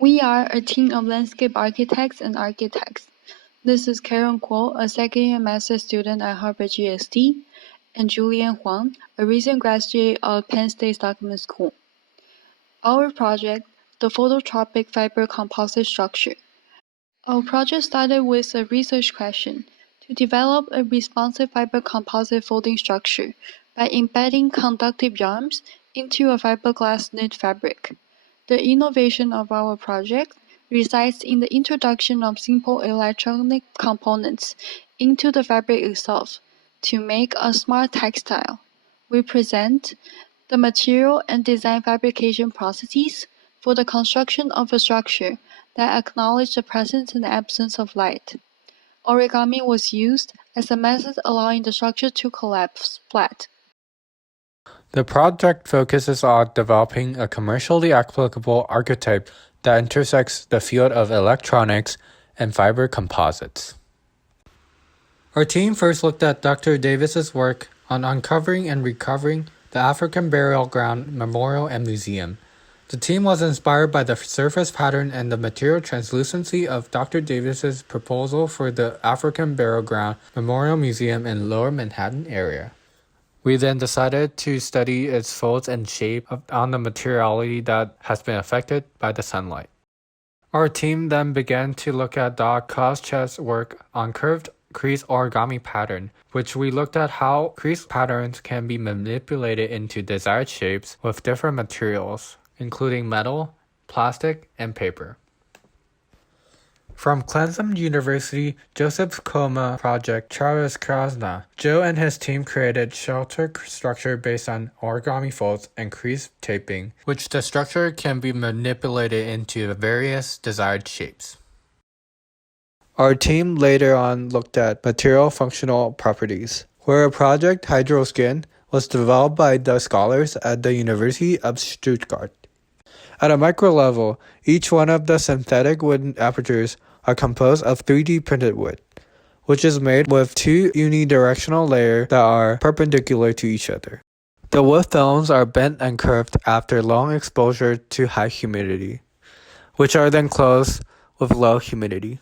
We are a team of landscape architects and architects. This is Karen Kuo, a second-year master's student at Harvard GSD, and Julian Huang, a recent graduate of Penn State Stockman School. Our project, the Phototropic fiber composite structure. Our project started with a research question: to develop a responsive fiber composite folding structure by embedding conductive yarns into a fiberglass knit fabric. The innovation of our project resides in the introduction of simple electronic components into the fabric itself to make a smart textile. We present the material and design fabrication processes for the construction of a structure that acknowledge the presence and absence of light. Origami was used as a method allowing the structure to collapse flat. The project focuses on developing a commercially applicable archetype that intersects the field of electronics and fiber composites. Our team first looked at Dr. Davis's work on uncovering and recovering the African Burial Ground Memorial and Museum. The team was inspired by the surface pattern and the material translucency of Dr. Davis's proposal for the African Burial Ground Memorial Museum in Lower Manhattan area. We then decided to study its folds and shape on the materiality that has been affected by the sunlight. Our team then began to look at Doc Kosche's work on curved crease origami pattern, which we looked at how crease patterns can be manipulated into desired shapes with different materials, including metal, plastic, and paper. From Clemson University Joseph Koma project Charles Krasna, Joe and his team created shelter structure based on origami folds and crease taping, which the structure can be manipulated into various desired shapes. Our team later on looked at material functional properties, where a project Hydroskin was developed by the scholars at the University of Stuttgart. At a micro level, each one of the synthetic wood apertures are composed of 3D printed wood, which is made with two unidirectional layers that are perpendicular to each other. The wood films are bent and curved after long exposure to high humidity, which are then closed with low humidity.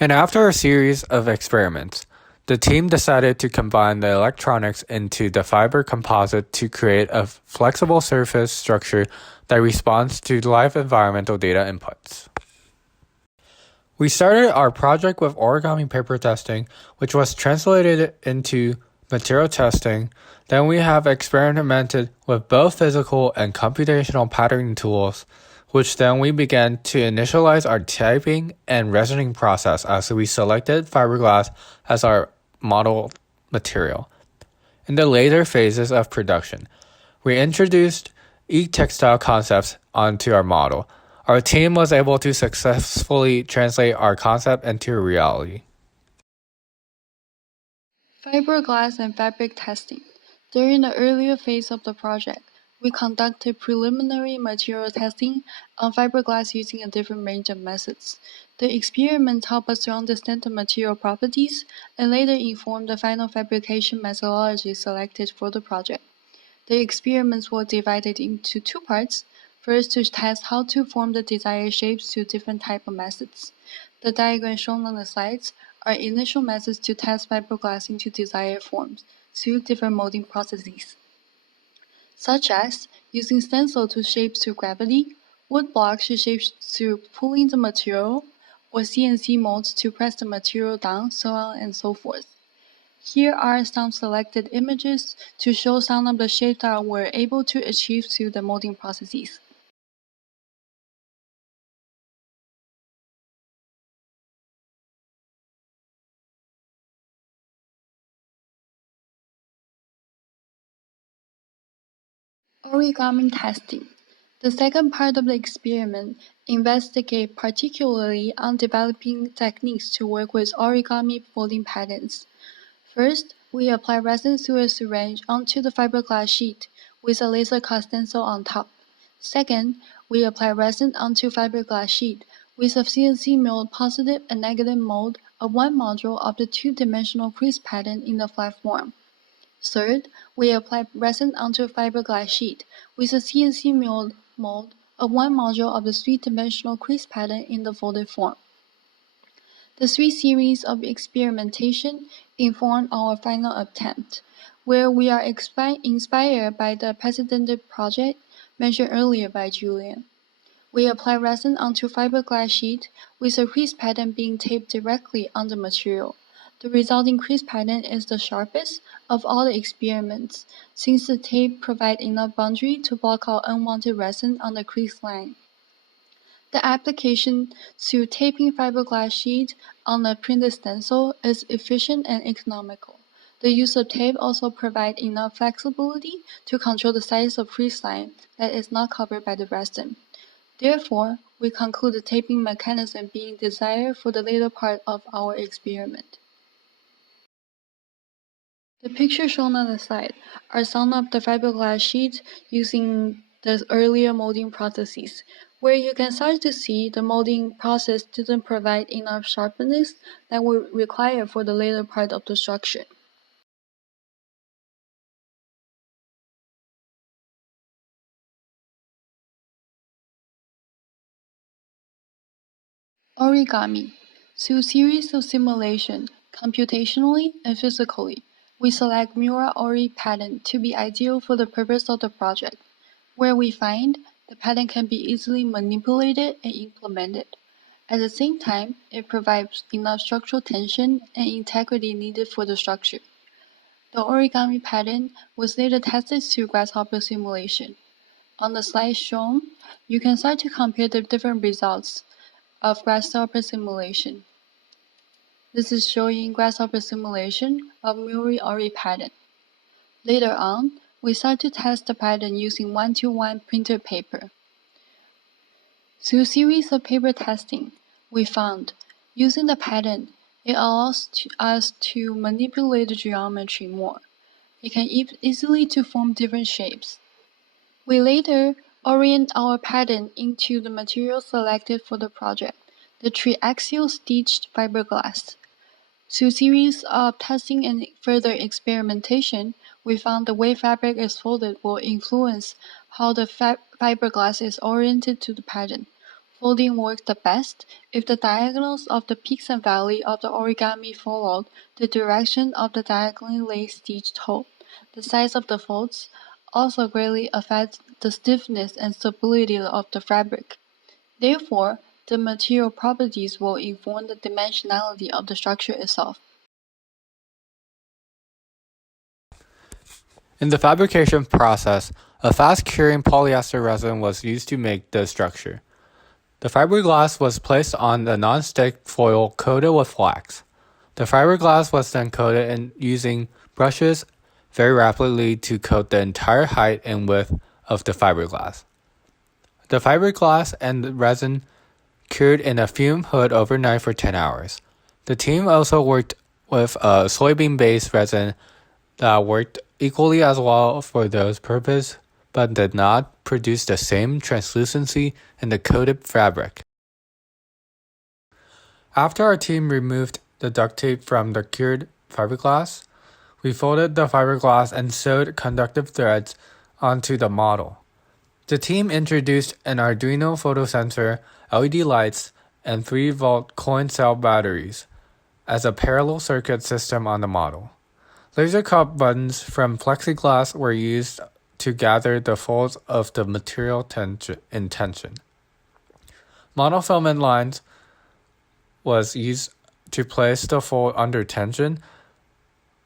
And after a series of experiments, the team decided to combine the electronics into the fiber composite to create a flexible surface structure that responds to live environmental data inputs. We started our project with origami paper testing, which was translated into material testing. Then we have experimented with both physical and computational patterning tools, which then we began to initialize our typing and resining process as we selected fiberglass as our model material. In the later phases of production, we introduced e-textile concepts onto our model. Our team was able to successfully translate our concept into reality. Fiberglass and fabric testing. During the earlier phase of the project, we conducted preliminary material testing on fiberglass using a different range of methods. The experiments help us to understand the material properties and later inform the final fabrication methodology selected for the project. The experiments were divided into two parts. First, to test how to form the desired shapes to different types of methods. The diagram shown on the slides are initial methods to test fiberglass into desired forms through different molding processes, such as using stencil to shape through gravity, wood blocks to shape through pulling the material, or CNC molds to press the material down, so on and so forth. Here are some selected images to show some of the shapes that we're able to achieve through the molding processes. Origami testing. The second part of the experiment investigates particularly on developing techniques to work with origami folding patterns. First, we apply resin through a syringe onto the fiberglass sheet with a laser cut stencil on top. Second, we apply resin onto fiberglass sheet with a CNC milled positive and negative mold of one module of the two-dimensional crease pattern in the flat form. Third, we apply resin onto a fiberglass sheet with a CNC milled mold of one module of the three-dimensional crease pattern in the folded form. The three series of experimentation inform our final attempt, where we are inspired by the precedented project mentioned earlier by Julian. We apply resin onto fiberglass sheet with the crease pattern being taped directly on the material. The resulting crease pattern is the sharpest of all the experiments, since the tape provides enough boundary to block out unwanted resin on the crease line. The application to taping fiberglass sheet on a printed stencil is efficient and economical. The use of tape also provides enough flexibility to control the size of crease line that is not covered by the resin. Therefore, we conclude the taping mechanism being desired for the later part of our experiment. The pictures shown on the slide are some of the fiberglass sheets using the earlier molding processes, where you can start to see the molding process didn't provide enough sharpness that were required for the later part of the structure. Origami. Through series of simulation, computationally and physically, we select Mura-Ori pattern to be ideal for the purpose of the project, where we find the pattern can be easily manipulated and implemented. At the same time, it provides enough structural tension and integrity needed for the structure. The origami pattern was later tested through grasshopper simulation. On the slide shown, you can start to compare the different results of grasshopper simulation. This is showing grasshopper simulation of Muri-Ori pattern. Later on, we start to test the pattern using 1-to-1 printed paper. Through series of paper testing, we found, using the pattern, it allows us to manipulate the geometry more. It can easily to form different shapes. We later orient our pattern into the material selected for the project, the triaxial stitched fiberglass. Through series of testing and further experimentation, we found the way fabric is folded will influence how the fiberglass is oriented to the pattern. Folding works the best if the diagonals of the peaks and valleys of the origami followed the direction of the diagonally laid stitched hole. The size of the folds also greatly affects the stiffness and stability of the fabric. Therefore, the material properties will inform the dimensionality of the structure itself. In the fabrication process, a fast-curing polyester resin was used to make the structure. The fiberglass was placed on a non-stick foil coated with wax. The fiberglass was then coated in using brushes very rapidly to coat the entire height and width of the fiberglass. The fiberglass and the resin cured in a fume hood overnight for 10 hours. The team also worked with a soybean-based resin that worked equally as well for those purposes, but did not produce the same translucency in the coated fabric. After our team removed the duct tape from the cured fiberglass, we folded the fiberglass and sewed conductive threads onto the model. The team introduced an Arduino photosensor, LED lights, and 3-volt coin cell batteries as a parallel circuit system on the model. Laser cut buttons from plexiglass were used to gather the folds of the material in tension. Monofilament lines was used to place the fold under tension.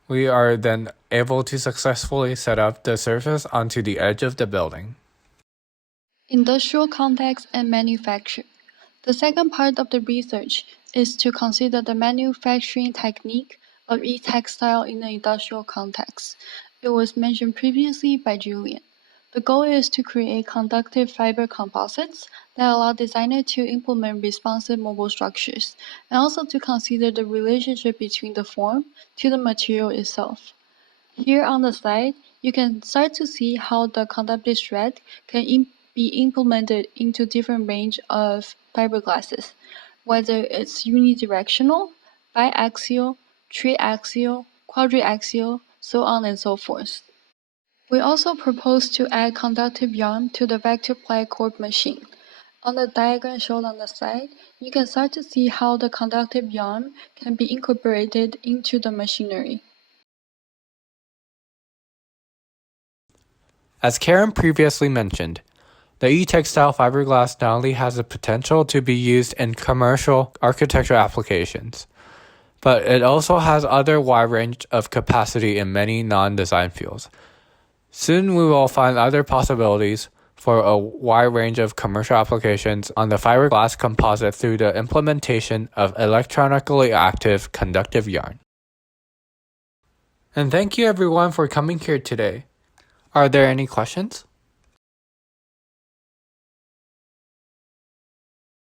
We are then able to successfully set up the surface onto the edge of the building. Industrial context and manufacture. The second part of the research is to consider the manufacturing technique of e-textile in the industrial context. It was mentioned previously by Julian. The goal is to create conductive fiber composites that allow designers to implement responsive mobile structures, and also to consider the relationship between the form to the material itself. Here on the slide, you can start to see how the conductive thread can be implemented into different range of fiberglasses, whether it's unidirectional, biaxial, triaxial, quadriaxial, so on and so forth. We also propose to add conductive yarn to the vector plate cord machine. On the diagram shown on the slide, you can start to see how the conductive yarn can be incorporated into the machinery. As Karen previously mentioned, the e-textile fiberglass not only has the potential to be used in commercial architectural applications, but it also has other wide range of capacity in many non-design fields. Soon we will find other possibilities for a wide range of commercial applications on the fiberglass composite through the implementation of electronically active conductive yarn. And thank you everyone for coming here today. Are there any questions?